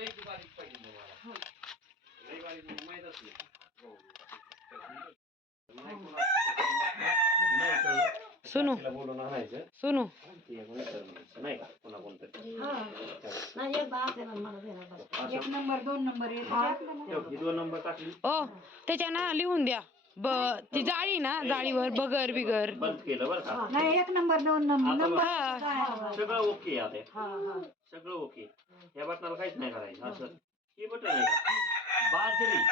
बारीक पाहिजे मला लई बारीक. नाही. सुनू सुनू नाही ही ओ त्याच्या ना लिहून द्या ब ती जाळी ना जाळीवर बगर बिगर बंद केलं बरं का नाही एक नंबर दोन नंबर हा. सगळं ओके हे. सगळं ओके या बटनाला काहीच नाही करायचं. असं हे बटन आहे बाजरी.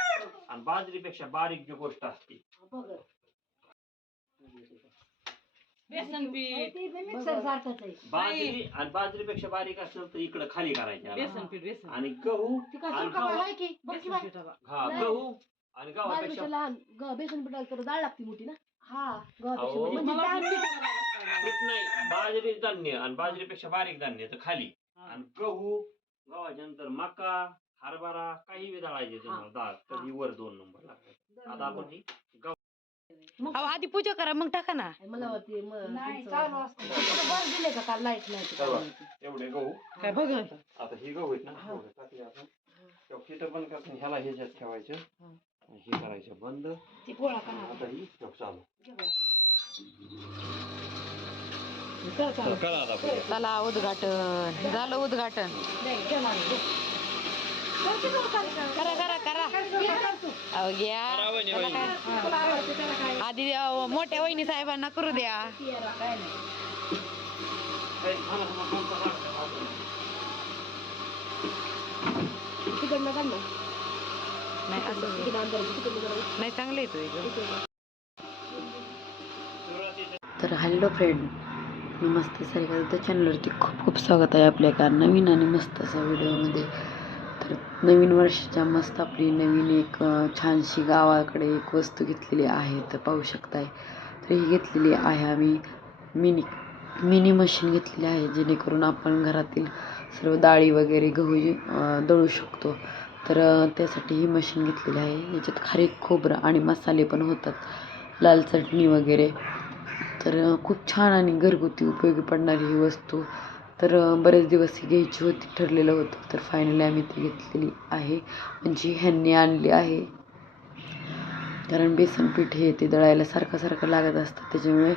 आणि बाजरीपेक्षा बारीक जी गोष्ट असते. बेसन पीठ. मिक्सर सारखंच आहे. बाजरी आणि बाजरीपेक्षा बारीक असेल तर इकडे खाली करायचे बेसन पीठ बेसन आणि गहू ती काय आणि सुका गहू. आहे की? बघ की बेसन बाय. पीठ हवा. हा नाही. गहू आणि गव्हापेक्षा बाजरीच्या लहान ग- बेसन पिठाला तर डाळ लागते मोठी ना? हा गव्हापेक्षा अहो. म्हणजे मला डाळ वाटलं पीठ- पीठ नाही. बाजरी धान्य आणि बाजरीपेक्षा बारीक धान्य तर खाली. आणि गहू गव्हाच्या नंतर मका हरभरा काही बी दळायचे तुम्हाला डाळ तर ही वर दोन नंबर लागतात. आता आपण ही मग अहो आधी पूजा करा मग टाका ना. मला वाटते म- नाही तुमचं- चालू असतं तुमचं बरं दिलंय का? काल लाइट नाही ते काय तेव्हा. माहिती. एवढे गहू. काय बघ आता? ही गहू आहेत ना एवढे टाकले आपण तेव्हा फिटं बंद करताना ह्याला ह्याच्यात ठेवायचं. आणि हे करायचं बंद. ती गोळा आणि करा. आता ही ठेव चालू. चला उद्घाटन. झालं उद्घाटन. करा करा करा. अहो घ्या. आधी मोठ्या वहिनी साहेबांना करू द्या. नाही. चांगलं येतोय तर हॅलो फ्रेंड नमस्ते सारिका त्या चॅनलवरती खूप खूप स्वागत आहे आपल्या एका नवीन आणि मस्त असा व्हिडिओमध्ये. तर नवीन वर्षाच्या मस्त आपली नवीन एक छानशी गावाकडे एक वस्तू घेतलेली आहे तर पाहू शकताय. तर ही घेतलेली आहे आम्ही मिनी मिनी मशीन घेतलेली आहे जेणेकरून आपण घरातील सर्व डाळी वगैरे गहू दळू शकतो. तर त्यासाठी ही मशीन घेतलेली आहे. याच्यात खारीक खोबरं आणि मसाले पण होतात. लाल चटणी वगैरे. तर खूप छान आणि घरगुती उपयोगी पडणारी ही वस्तू. तर बरेच दिवस ही घ्यायची होती ठरलेलं होतं. तर फायनली आम्ही ती घेतलेली आहे. म्हणजे ह्यांनी आणली आहे. कारण बेसन पीठ हे ते दळायला सारखं सारखं लागत असतं त्याच्यामुळे.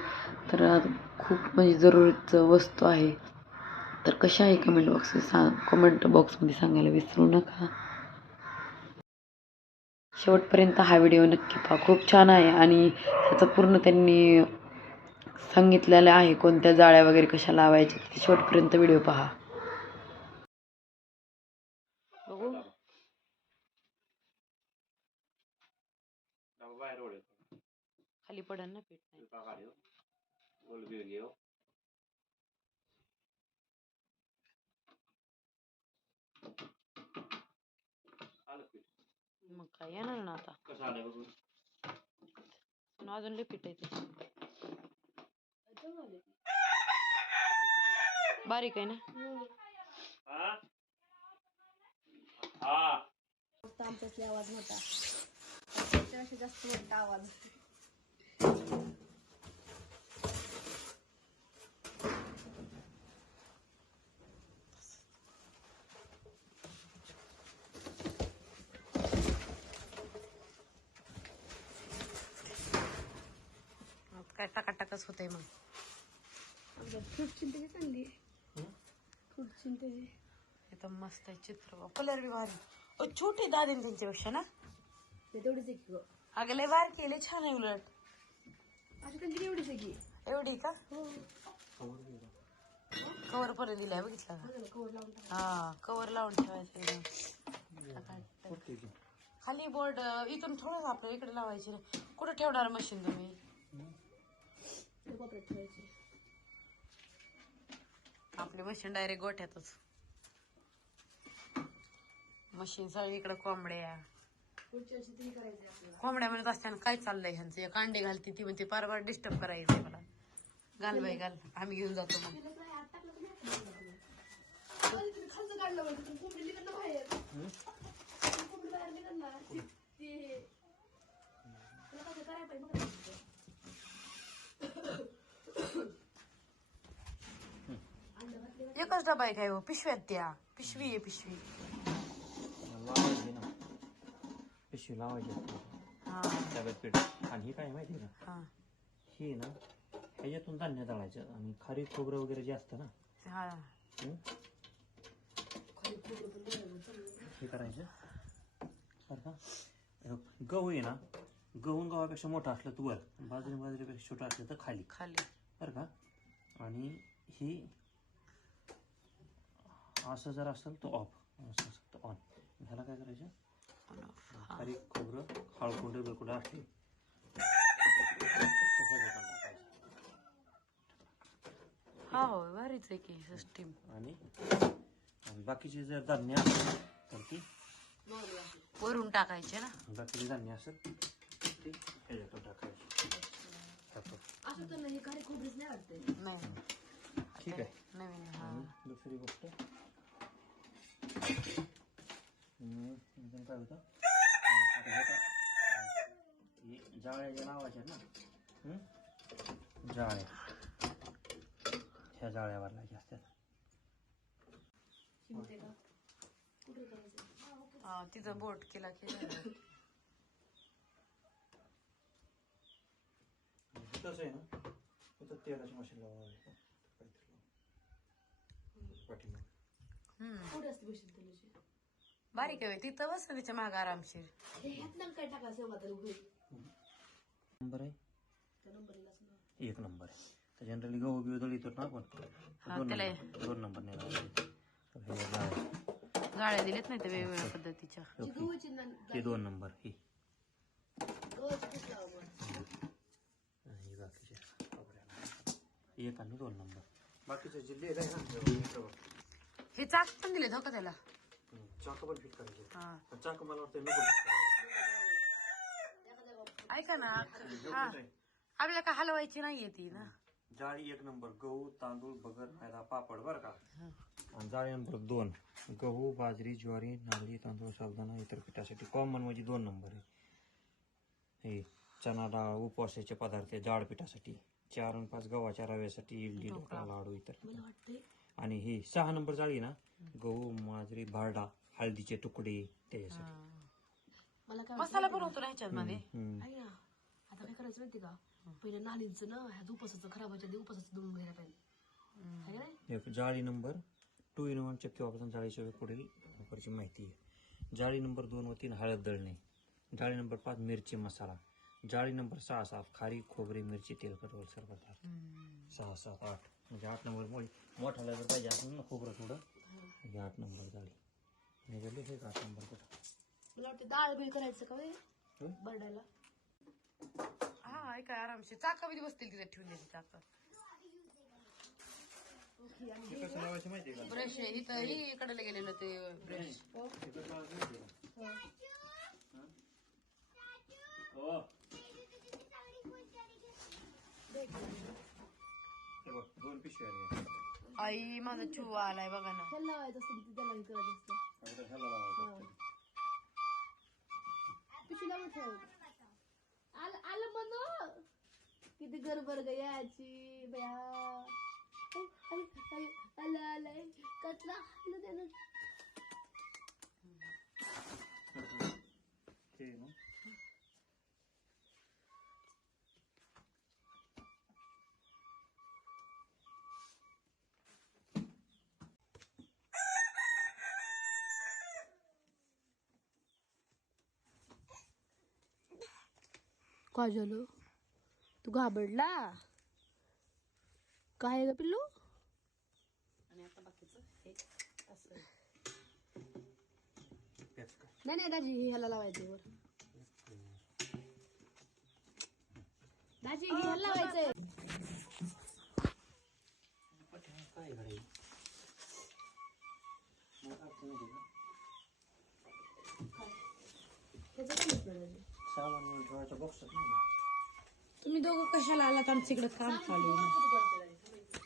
तर खूप म्हणजे जरुरीचं वस्तू आहे. तर कशा आहे कमेंट बॉक्स सांग कमेंट बॉक्समध्ये सांगायला विसरू नका. शेवटपर्यंत हा व्हिडिओ नक्की पहा. खूप छान आहे आणि त्याचं पूर्ण त्यांनी सांगितलेलं आहे कोणत्या जाळ्या वगैरे कशा लावायच्या ते शेवटपर्यंत व्हिडिओ पहा. खाली पडन ना पीठ नाही. काढ गोल बिल घेऊ. आलं पीठ. मग काय येणार ना आता? अजून लय पीठ आहे. बारीक आहे ना? हा. हा. फक्त आमच्यातले आवाज मोठा जास्त मोठा आवाज. मग काय टाकाटाकच होतंय मग. फ्रूट चिंतेची चांगली. फ्रूट चिंतेची एकदम मस्त आहे चित्र कलर बी भारी. ओ छोटे दादे ना त्यांच्यापेक्षा ना? ते तेवढीच आहे की गं. अगं लय बार केले छान आहे उलट. अशी त्यांची एवढीच आहे की. एवढी का? हो. कवर पर्यंत दिलाय बघितलं का? हा कवर लावून ठेवायचं एकदम खाली बोर्ड इथून थोडं आपल्या इकडे लावायचे ना. कुठं ठेवणार मशीन तुम्ही? ठेवायचे. आपली मशीन डायरेक्ट गोठ्यातच. मशीन सगळी इकडं कोंबड्या. कोंबड्या म्हणत असताना काय चाललंय ह्यांचं? एक अंडे घालते ती म्हणते पार डिस्टर्ब करायचं मला. घाल बाई घाल. आम्ही घेऊन जातो मग तिला काय आत टाकलं की नाही टाकलं? अरे तुम्ही खालचं काढलं म्हणजे तुम्ही कोंबडी निघत ना बाहेर तुम्ही कोंबडी बाहेर निघत ना ती- ती तुला कसं करायला पाहिजे बघा तिथं. एकच डबा आहे काय हो? पिशव्यात त्या. पिशवी आहे पिशवी. लावायची ना पिशवी लावायची असते. हा. डब्यात पीठ. आणि ही काय माहिती आहे का? हा. ही ना ह्याच्यातून धान्य दळायचं आणि खारी खोबरं वगैरे जे असतं ना हा. हं? हे करायचं. बरं का? गहू आहे ना गहून गव्हापेक्षा मोठा असलं तर वर. बाजरी बाजरीपेक्षा छोटा असलं तर खाली. खाली. बरं का? आणि ही असं जर असेल तर ऑफ असं असेल तर ऑन ह्याला काय करायचं? खारी खोबरं हळकुंड असले बटन टाकायचं. हा हो भारीच आहे की सिस्टीम आणि आणि बाकीचे जर धान्य असेल तर ती वरून टाकायचे ना? बाकीचे धान्य असेल ते ह्याच्यातून टाकायचे. असं तर नाही खोबरीच नाही वाटते नाही. ठीक आहे. नवीन हा. दुसरी गोष्ट काय होतं हा, जाळ्या ना जाळ्या ह्या जाळ्यावर लावायच्या असतात तिथं बोट केला की तसं आहे. ना तिथं तेलाची मशीन लावून. काहीतरी कुठे असते बारीक आहे तिथं बस त्याच्या माग आरामशीर. हे ह्यात ना काय टाकायचं मात्र होईल नंबर आहे? त्या नंबरलाच ना. एक नंबर आहे. तर जनरली गहू बिहू दळीतो ना आपण. हा, दोन त्याला- नंबर. दोन नंबर नाही लावायचे. तर हे. गाड्या दिलेत नाही त्या वेगवेगळ्या पद्धतीच्या. गव्हाची ना हे दोन नंबर ही. गव्हाची खूप लावा मग. आणि बाकीचे. खोबऱ्याला. एक आणि दोन नंबर. बाकीचे जिल्हे आहे ना हे चाक पण दिलेत हो का त्याला? चाक पण फिट करायचे. हा. चाक मला वाटतं नको fit करायला. ऐका ना. हा. आपल्याला काय हलवायची नाहीये ती ना. जाळी एक नंबर गहू तांदूळ बगर मैदा पापड बरं का? आणि जाळी नंबर दोन गहू बाजरी ज्वारी नारळी तांदूळ साबुदाणा इतर पिठासाठी कॉमन म्हणजे दोन नंबर आहे. हे चना डाळ उपवासाचे पदार्थ आहे जाड पिठासाठी चार आणि पाच गव्हाच्या रव्यासाठी इडली ढोकळा लाडू इतर मला वाटते आणि ही सहा नंबर जाळी ना गहू बाजरी भारडा हळदीचे तुकडे त्याच्यासाठी. मला काय मसाला पण होतो ना ह्याच्यात मध्ये? हम्म. आहे ना आता काय करायचं माहिती का? पहिलं नालींचं ना ह्या उपासाचं खराब व्हायच्या आधी उपासाचं दळून घ्यायला पाहिजे. आहे एक जाळी नंबर टू इन वन चक्की वापरून जाळीच्या वेळी पुढील वापराची माहिती आहे. जाळी नंबर दोन व तीन हळद दळणे. जाळी नंबर पाच मिरची मसाला. जाळी नंबर सहा सात खारी खोबरी मिरची तेलकट वलसर पदार्थ सहा सात आठ. म्हणजे आठ नंबर मुळे मोठाला जर पाहिजे असेल ना खोबरं थोडं. म्हणजे आठ नंबर जाळी गेले हे आठ नंबर कुठं? मला वाटतं डाळ बिळ करायचं का होय? हं? बरडायला हा ऐका आरामशीर. चाका मध्ये बसतील तिथे ठेवून द्यायची चाका. हे कसं लावायचं माहिती आहे ब्रश इथं ही कडेला गेलेलं ते ब्रश. का हे. कसं लावायचं माहिती आहे. का? हो. हे बघ दोन पिशव्या आहेत. आई माझा चू आलाय बघा ना लावायचं असतं त्याला हे असतं ह्याला असतं. ठेव आलं आलं म्हणू किती गरबर गयाची बया ऐ, ऐ, ऐ, आलं आलंय कचरा आलं त्यानं ते ना काय झालं तू घाबरला? काय ग पिल्लू? आणि आता बाकीचं हे असं. तेच काय नाही नाही दाजी हे ह्याला लावायचं वर. दाजी ह्याला लावायचंय काय घडे ह्याचं काय म्हटलं दाजी? सामान घेऊन ठेवायचा बॉक्स नाही तुम्ही दोघं कशाला आलात? आमच्या इकडे काम चालू आहे.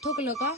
ठोकलं का?